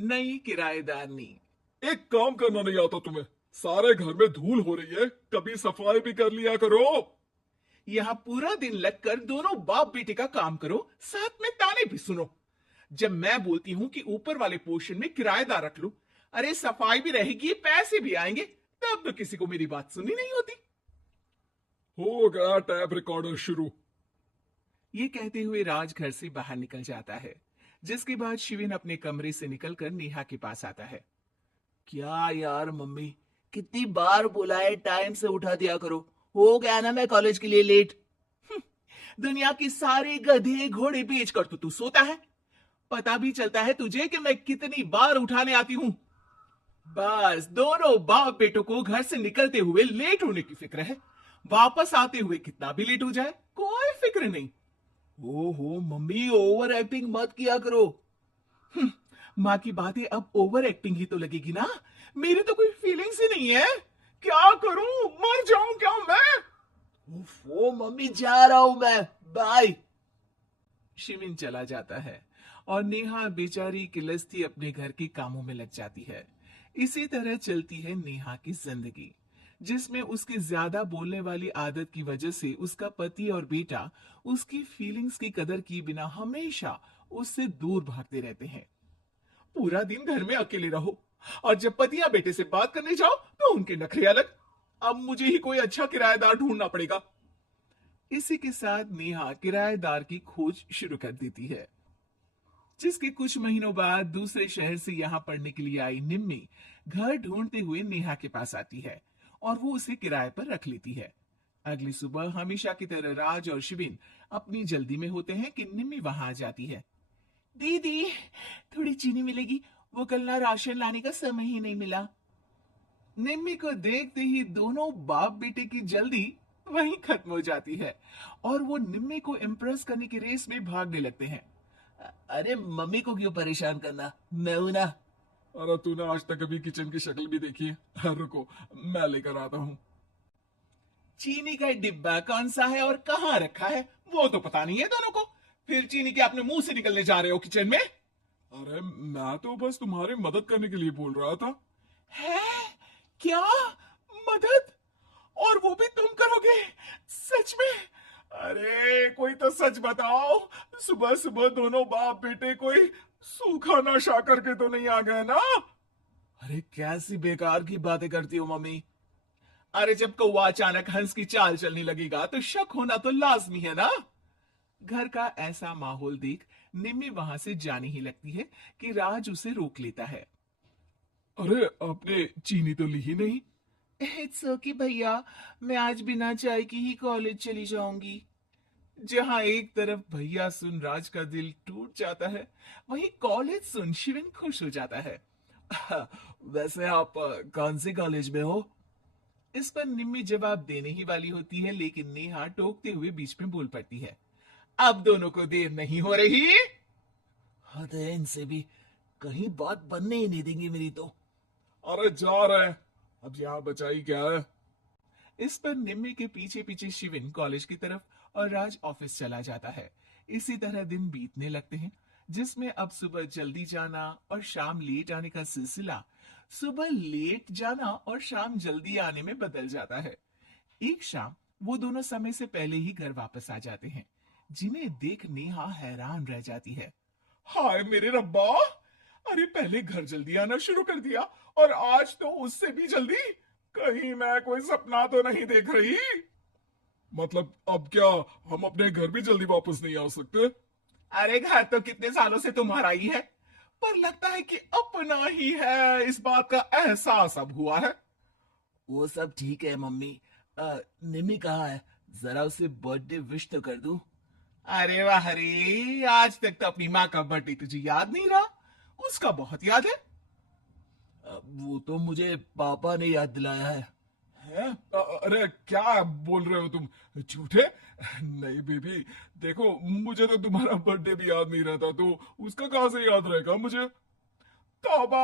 नई किराएदारनी। एक काम करना नहीं आता तुम्हें? सारे घर में धूल हो रही है, कभी सफाई भी कर लिया करो। यहाँ पूरा दिन लगकर दोनों बाप बेटे का काम करो, साथ में ताने भी सुनो। जब मैं बोलती हूँ कि ऊपर वाले पोर्शन में किराएदार रख लो, अरे सफाई भी रहेगी पैसे भी आएंगे, तब तो किसी को मेरी बात सुननी नहीं होती। हो गया टैप रिकॉर्डर शुरू। ये कहते हुए राज घर से बाहर निकल जाता है, जिसके बाद शिविन अपने कमरे से निकलकर नेहा के पास आता है। क्या यार मम्मी, कितनी बार बोला है टाइम से उठा दिया करो। हो गया ना मैं कॉलेज के लिए लेट। दुनिया के सारे गधे घोड़े बेच कर तो तू सोता है। पता भी चलता है तुझे कि मैं कितनी बार उठाने आती हूं। बस दोनों बाप बेटों को घर से निकलते हुए लेट होने की फिक्र है, वापस आते हुए कितना भी लेट हो जाए कोई फिक्र नहीं। ओहो मम्मी, ओवर एक्टिंग मत किया करो। माँ की बातें अब ओवर एक्टिंग ही तो लगेगी ना। मेरी तो कोई फीलिंग्स ही नहीं है। क्या करूं, मर जाऊं क्या मैं? ओ मम्मी, जा रहा हूं मैं, बाय। शिविन चला जाता है और नेहा बेचारी किलस्ती अपने घर के कामों में लग जाती है। इसी तरह चलती है नेहा की जिंदगी, जिसमें उसकी ज्यादा बोलने वाली आदत की वजह से उसका पति और बेटा उसकी फीलिंग्स की कदर किए बिना हमेशा उससे दूर भागते रहते हैं। पूरा दिन घर में अकेले रहो और जब पति या बेटे से बात करने जाओ तो उनके नखरे अलग। अब मुझे ही कोई अच्छा किराएदार ढूंढना पड़ेगा। इसी के साथ नेहा किराएदार की खोज शुरू कर देती है, जिसके कुछ महीनों बाद दूसरे शहर से यहाँ पढ़ने के लिए आई निम्मी घर ढूंढते हुए नेहा के पास आती है और वो उसे किराए पर रख लेती है। अगली सुबह हमेशा की तरह राज और शिविन अपनी जल्दी में होते हैं कि निम्मी वहां आ जाती है। दीदी, थोड़ी चीनी मिलेगी, वो कल ना राशन लाने का समय ही नहीं मिला। निम्मी को देखते ही दोनों बाप बेटे की जल्दी वहीं खत्म हो जाती है और वो निम्मी को इम्प्रेस करने की रेस में भागने लगते हैं। अरे मम्मी को क्यों परेशान करना, मैं हूं ना। अरे तूने आज तक कभी किचन की शक्ल भी देखी है? रुको, मैं लेकर आता हूँ। चीनी का डिब्बा कौन सा है और कहाँ रखा है वो तो पता नहीं है दोनों को, फिर चीनी के अपने मुंह से निकलने जा रहे हो किचन में। अरे मैं तो बस तुम्हारी मदद करने के लिए बोल रहा था। है क्या? मदद? और वो भी तुम करोगे? सच में? अरे कोई तो सच बताओ, सुबह सुबह दोनों बाप बेटे कोई सूखा नशा करके तो नहीं आ गए ना? अरे कैसी बेकार की बातें करती हो मम्मी। अरे जब कौवा अचानक हंस की चाल चलने लगेगा तो शक होना तो लाजमी है ना। घर का ऐसा माहौल देख निम्मी वहां से जाने ही लगती है कि राज उसे रोक लेता है। अरे आपने चीनी तो ली ही नहीं? इट्स ओके भैया, मैं आज बिना चाय की ही कॉलेज चली जाऊंगी। जहां एक तरफ भैया सुन राज का दिल टूट जाता है, वहीं कॉलेज सुन शिविन खुश हो जाता है। वैसे आप कौन सी कॉलेज में हो? इस पर निम्मी जवाब देने ही वाली होती है, लेकिन नेहा टोकते हुए बीच में बोल पड़ती है। अब दोनों को देर नहीं हो रही। हद है इनसे भी, कहीं बात बनने ही नहीं देंगे मेरी तो। अरे जा रहे हैं, अब यहाँ बचाई क्या है? इस पर निम्मी के पीछे पीछे शिविन कॉलेज की तरफ और राज ऑफिस चला जाता है। इसी तरह दिन बीतने लगते हैं, जिसमें अब सुबह जल्दी जाना और शाम लेट आने का सिलसिला सुबह लेट जाना और शाम जल्दी आने में बदल जाता है। एक शाम वो दोनों समय से पहले ही घर वापस आ जाते हैं, जिन्हें देख नेहा हैरान रह जाती है। हाय मेरे रब्बा, अरे पहले घर जल्दी आना शुरू कर दिया और आज तो उससे भी जल्दी। कहीं मैं कोई सपना तो नहीं देख रही? मतलब अब क्या हम अपने घर भी जल्दी वापस नहीं आ सकते? अरे घर तो कितने सालों से तुम्हारा ही है, पर लगता है कि अपना ही है, इस बात का एहसास अब हुआ है। वो सब ठीक है मम्मी। निमी कहाँ है? जरा उसे बर्थडे विश तो कर दूं। अरे वाह रे, आज तक तो अपनी माँ का बर्थडे तुझे याद नहीं रहा, उसका बहुत याद है। वो तो मुझे पापा ने याद दिलाया है। हैं? अरे क्या बोल रहे हो तुम, झूठे? नहीं बेबी, देखो मुझे तो तुम्हारा बर्थडे भी याद नहीं रहता, तो उसका कहाँ से याद रहेगा मुझे? तौबा,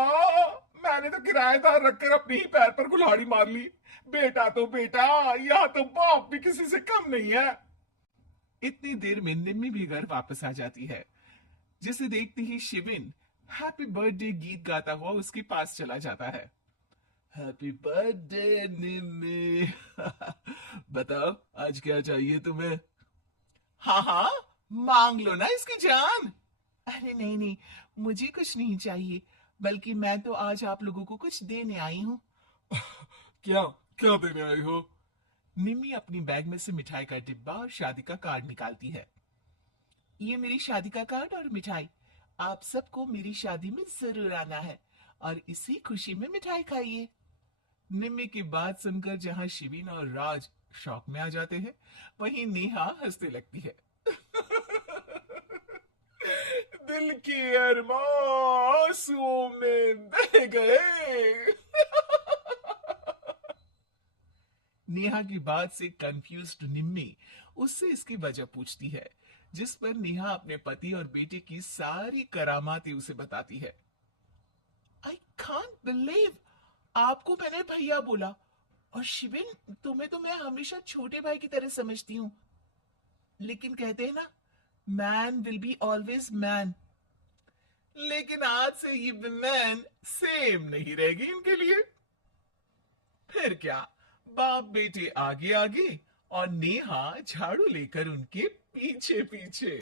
मैंने तो किराएदार रखकर अपने ही पैर पर कुल्हाड़ी मार ली। बेटा तो बेटा, यहाँ तो बाप भी किसी से कम नहीं है। इतनी देर में निम्मी भी घर वापस आ जाती है, जिसे देखते ही शिविन हैप्पी बर्थडे गीत गाता हुआ उसके पास चला जाता है। हैप्पी बर्थडे निम्मी। बताओ आज क्या चाहिए तुम्हें? हाँ हाँ, मांग लो ना इसकी जान। अरे नहीं नहीं, मुझे कुछ नहीं चाहिए, बल्कि मैं तो आज आप लोगों को कुछ देने आई हूँ। क्या क्या देने आई हो? निम्मी अपनी बैग में से मिठाई का डिब्बा और शादी का कार्ड निकालती है। ये मेरी शादी का कार्ड और मिठाई। आप सबको मेरी शादी में जरूर आना है और इसी खुशी में मिठाई खाइए। निम्मी की बात सुनकर जहां शिवीन और राज शॉक में आ जाते हैं, वहीं नेहा हंसने लगती है। दिल की अरमां आंसुओं में बह गए। नेहा की बात से कंफ्यूज्ड निम्मी उससे इसकी वजह पूछती है, जिस पर नेहा अपने पति और बेटे की सारी करामाती उसे बताती है। आई कांट बिलीव, आपको मैंने भैया बोला, और शिविन तुम्हें तो मैं हमेशा छोटे भाई की तरह समझती हूँ, लेकिन कहते हैं ना, man will be always man. लेकिन आज से ये मैन सेम नहीं रहेगी इनके लिए। फिर क्या, बाप बेटे आगे आगे और नेहा झाड़ू लेकर उनके पीछे पीछे।